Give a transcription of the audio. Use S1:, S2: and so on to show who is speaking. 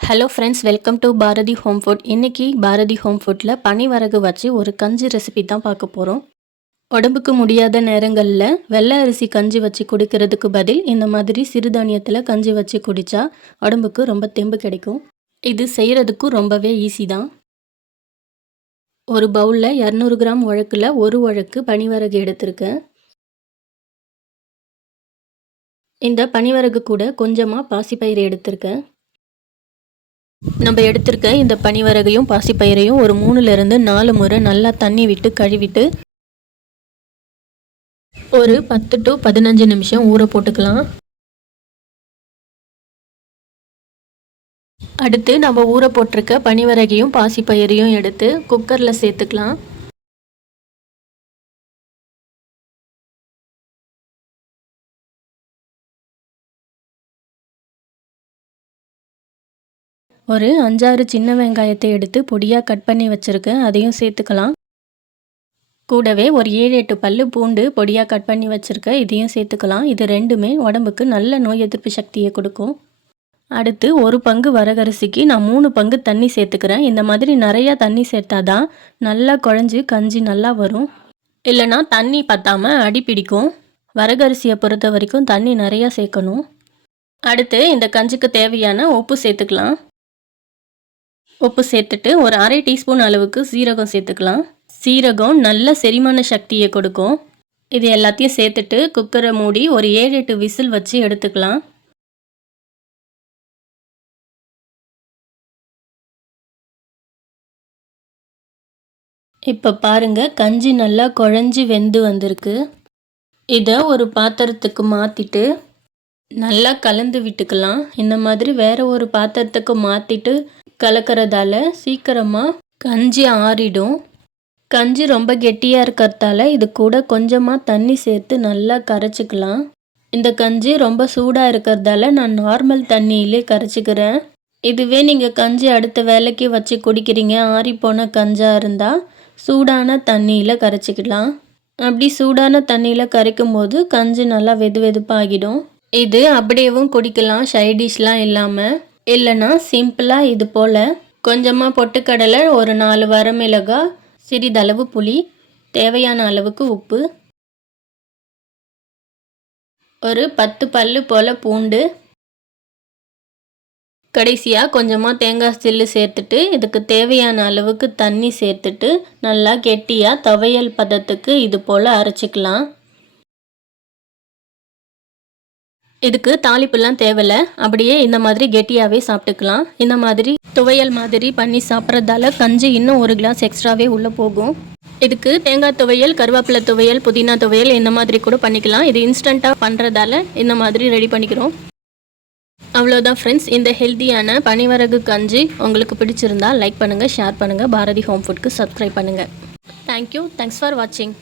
S1: Hello friends welcome to Bharathi home food இன்றைக்கி Bharathi home ஃபுட்டில் பனிவரகு வச்சு ஒரு கஞ்சி ரெசிபி தான் பார்க்க போகிறோம் உடம்புக்கு முடியாத நேரங்களில் வெள்ளை அரிசி கஞ்சி வச்சு குடிக்கிறதுக்கு பதில் இந்த மாதிரி சிறுதானியத்தில் கஞ்சி வச்சு குடித்தா உடம்புக்கு ரொம்ப தெம்பு கிடைக்கும். இது செய்கிறதுக்கும் ரொம்பவே ஈஸி தான். ஒரு பவுலில் இரநூறு கிராம் உழக்கில் ஒரு உழக்கு பனிவரகு எடுத்திருக்கேன். இந்த பனிவரகு கூட கொஞ்சமாக பாசிப்பயிறு எடுத்திருக்கேன். நம்ம எடுத்திருக்க இந்த பனிவரகையும் பாசிப்பயிரையும் ஒரு மூணுலேருந்து நாலு முறை நல்லா தண்ணி விட்டு கழுவிட்டு ஒரு பத்து டு பதினஞ்சு நிமிஷம் ஊற போட்டுக்கலாம். அடுத்து நம்ம ஊற போட்டிருக்க பனிவரகையும் பாசிப்பயிரையும் எடுத்து குக்கரில் சேர்த்துக்கலாம். ஒரு அஞ்சாறு சின்ன வெங்காயத்தை எடுத்து பொடியாக கட் பண்ணி வச்சுருக்கேன். அதையும் சேர்த்துக்கலாம். கூடவே ஒரு ஏழு எட்டு பல்லு பூண்டு பொடியாக கட் பண்ணி வச்சுருக்கேன். இதையும் சேர்த்துக்கலாம். இது ரெண்டுமே உடம்புக்கு நல்ல நோய் எதிர்ப்பு சக்தியை கொடுக்கும். அடுத்து ஒரு பங்கு வரகரிசிக்கு நான் மூணு பங்கு தண்ணி சேர்த்துக்கிறேன். இந்த மாதிரி நிறையா தண்ணி சேர்த்தா தான் நல்லா குழஞ்சி கஞ்சி நல்லா வரும். இல்லைனா தண்ணி பற்றாமல் அடி பிடிக்கும். வரகரிசியை பொறுத்த வரைக்கும் தண்ணி நிறையா சேர்க்கணும். அடுத்து இந்த கஞ்சிக்கு தேவையான உப்பு சேர்த்துக்கலாம். உப்பு சேர்த்துட்டு ஒரு அரை டீஸ்பூன் அளவுக்கு சீரகம் சேர்த்துக்கலாம். சீரகம் நல்ல செரிமான சக்தியை கொடுக்கும். இது எல்லாத்தையும் சேர்த்துட்டு குக்கரை மூடி ஒரு ஏழு எட்டு விசில் வச்சு எடுத்துக்கலாம். இப்போ பாருங்க கஞ்சி நல்லா குழஞ்சி வெந்து வந்திருக்கு. இதை ஒரு பாத்திரத்துக்கு மாற்றிட்டு நல்லா கலந்து விட்டுக்கலாம். இந்த மாதிரி வேற ஒரு பாத்திரத்துக்கு மாற்றிட்டு கலக்கிறதால சீக்கிரமாக கஞ்சி ஆறிடும். கஞ்சி ரொம்ப கெட்டியாக இருக்கிறதால இது கூட கொஞ்சமாக தண்ணி சேர்த்து நல்லா கரைச்சிக்கலாம். இந்த கஞ்சி ரொம்ப சூடாக இருக்கிறதால நான் நார்மல் தண்ணியிலே கரைச்சிக்கிறேன். இதுவே நீங்கள் கஞ்சி அடுத்த வேலைக்கு வச்சு குடிக்கிறீங்க ஆறிப்போன கஞ்சாக இருந்தால் சூடான தண்ணியில் கரைச்சிக்கலாம். அப்படி சூடான தண்ணியில் கரைக்கும் போது கஞ்சி நல்லா வெது வெதுப்பாகிடும். இது அப்படியேவும் குடிக்கலாம் சைடிஷ்லாம் இல்லாமல் இல்லைன்னா சிம்பிளாக இது போல் கொஞ்சமாக பொட்டுக்கடலை ஒரு நாலு வரமிளகாய் சிறிதளவு புளி தேவையான அளவுக்கு உப்பு ஒரு பத்து பல்லு போல் பூண்டு கடைசியாக கொஞ்சமாக தேங்காய் சில்லு சேர்த்துட்டு இதுக்கு தேவையான அளவுக்கு தண்ணி சேர்த்துட்டு நல்லா கெட்டியாக துவையல் பதத்துக்கு இது போல் அரைச்சிக்கலாம். இதுக்கு தாளிப்புலாம் தேவையில்ல. அப்படியே இந்த மாதிரி கெட்டியாகவே சாப்பிட்டுக்கலாம். இந்த மாதிரி துவையல் மாதிரி பண்ணி சாப்பிட்றதால கஞ்சி இன்னும் ஒரு கிளாஸ் எக்ஸ்ட்ராவே உள்ளே போகும். இதுக்கு தேங்காய் துவையல் கருவேப்பிலை துவையல் புதினா துவையல் இந்த மாதிரி கூட பண்ணிக்கலாம். இது இன்ஸ்டண்ட்டாக பண்ணுறதால இந்த மாதிரி ரெடி பண்ணிக்கிறோம். அவ்வளோதான் ஃப்ரெண்ட்ஸ் இந்த ஹெல்த்தியான பனிவரகு கஞ்சி உங்களுக்கு பிடிச்சிருந்தா லைக் பண்ணுங்கள் ஷேர் பண்ணுங்கள் பாரதி ஹோம் ஃபுட்க்கு சப்ஸ்கிரைப் பண்ணுங்கள் தேங்க்யூ தேங்க்ஸ் ஃபார் வாட்சிங்